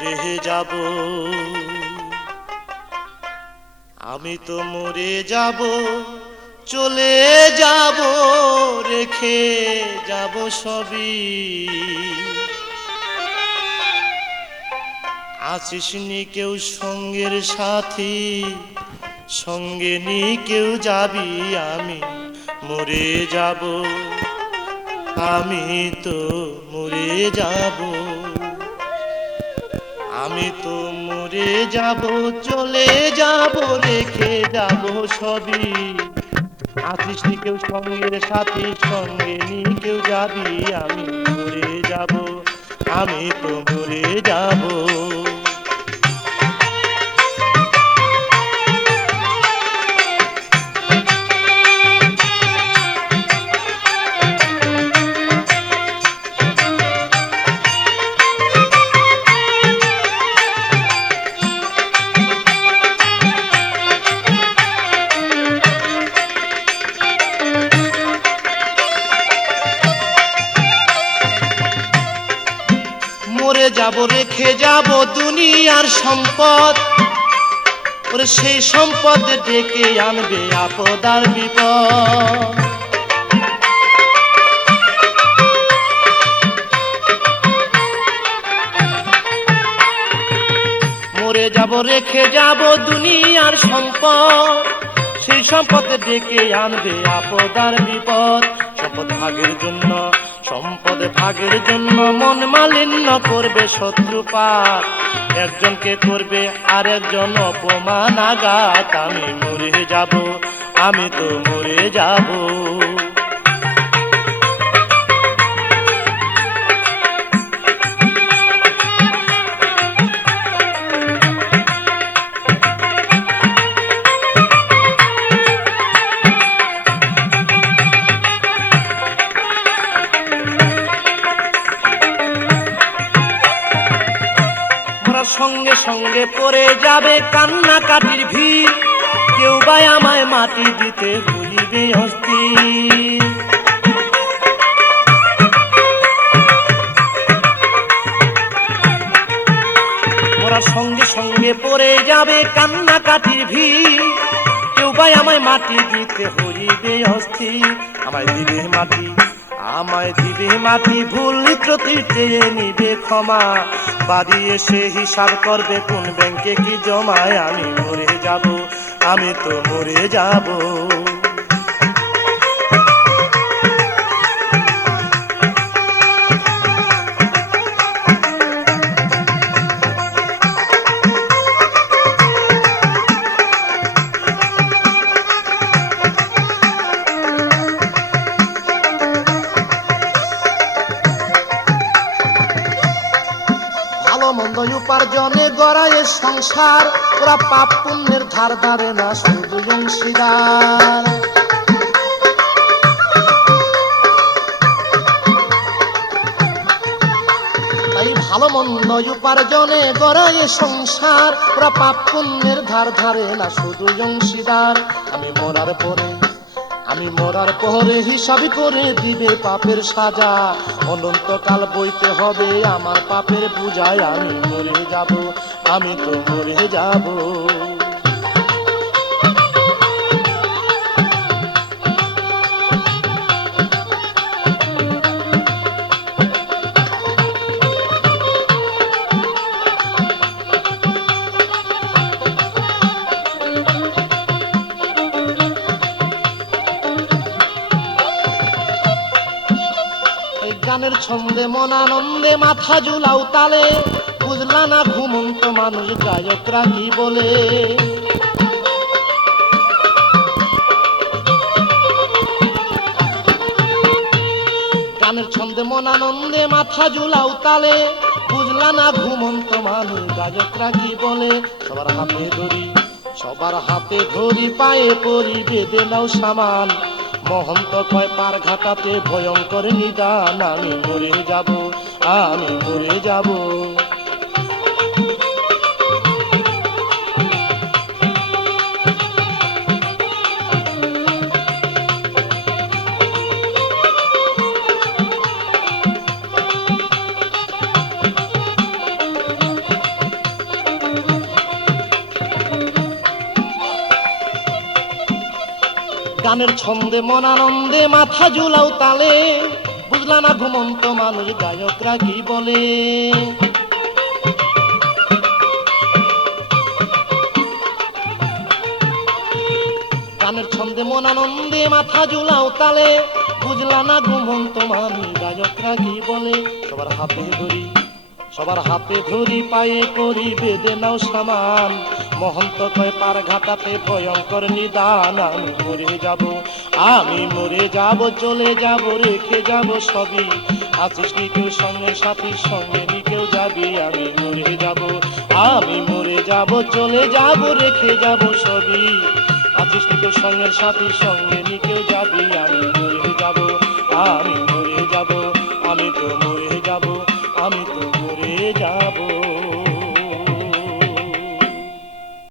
মরে যাব, আমি তো মরে যাব, চলে যাব, রেখে যাব সবই। আছিস নি কেউ সঙ্গের সাথী, সঙ্গে নি কেউ যাবি, আমি মরে যাব, আমি তো মরে যাব, আমি তো মরে যাব, চলে যাব, রেখে যাব সবই। আছিস নি কেউ সঙ্গের সাথী, সঙ্গে নি কেউ যাবি, আমি মরে যাব, আমি তো মরে যাব। মরে যাব, রেখে যাব দুনিয়ার সম্পদ, ওরে সেই সম্পদ ডেকে আনবে আপদ আর বিপদ। মরে যাব, রেখে যাব দুনিয়ার সম্পদ, সেই সম্পদ ডেকে আনবে আপদ আর বিপদ। সম্পদ ভাগের জন্য, সম্পদ ভাগের জন্য মন মালিন্য করবে শত্রুপাত, একজনকে করবে আর একজন অপমান আঘাত। আমি মরে যাব, আমি তো মরে যাব। সঙ্গে সঙ্গে পড়ে যাবে কান্নাকাটির ভিড়, কেউ বা আমায় মাটি দিতে ভুলিবে অস্থির। ওরা সঙ্গে সঙ্গে পড়ে যাবে কান্নাকাটির ভিড়, কেউ বা আমায় মাটি দিতে হইবে অস্থির। আমায় দিবে মাটি, আমায় দিবে মাটি, ভুল ত্রুটি চেয়ে নিবে ক্ষমা, বাড়ি এসে হিসাব করবে কোন ব্যাংকে কি জমায়। আমি মরে যাব, আমি তো মরে যাব। মন্দ উপার্জনে গড়ায় সংসার, ওরা পাপ পুণ্যের ধার ধারে না, শুধু অংশীদার। তাই ভালো মন্দ উপার্জনে গড়ায় সংসার, ওরা পাপ পুণ্যের ধার ধারে না, শুধু অংশীদার। আমি মরার পরে, আমি মরার পরে হিসাব করে দিবে পাপের সাজা, অনন্তকাল বইতে হবে আমার পাপের বোঝায়। আমি মরে যাব, আমি তো মরে যাব। গানের ছন্দে মন আনন্দে মাথা ঝুলাও তালে, বুঝলা না ঘুমন্ত মানুষ গায়করা কি বলে। গানের ছন্দে মন আনন্দে মাথা ঝুলাও তালে, বুঝলা না ঘুমন্ত মানুষ গায়করা কি বলে। সবার হাতে ধরি, সবার হাতে ধরি, পায়ে পরি, বেঁধে নাও সামান, মহন্ত কয় পার ঘাটাতে ভয়ঙ্কর নিদান। আমি মরে যাব, আমি মরে যাব। গানের ছন্দে মন আনন্দে মাথা ঝুলাও তালে, বুঝলা না ঘুমন্ত মানুষ গায়করা কি বলে। গানের ছন্দে মন আনন্দে মাথা ঝুলাও তালে, বুঝলা না ঘুমন্ত মানুষ গায়করা কি বলে। সবার হাতে ধরি, সবার হাতে ধরি, পায়ে করি বেঁধে নাও সামান, মহন্ত কয় পার ঘাটাতে ভয়ঙ্কর নিদান। আমি মরে যাব, আমি মরে যাব, চলে যাব, রেখে যাব সবই, আছিস নি কেউ সঙ্গে সাথীর সঙ্গে নি কেউ যাবি। আমি মরে যাব, আমি মরে যাব, চলে যাব, রেখে যাব সবই, আছিস নি কেউ সঙ্গের সাথীর সঙ্গে নি কেউ যাবি। আমি মরে যাব, আমি মরে যাব, আমি তো মরে যাব, আমি তো মরে যাব।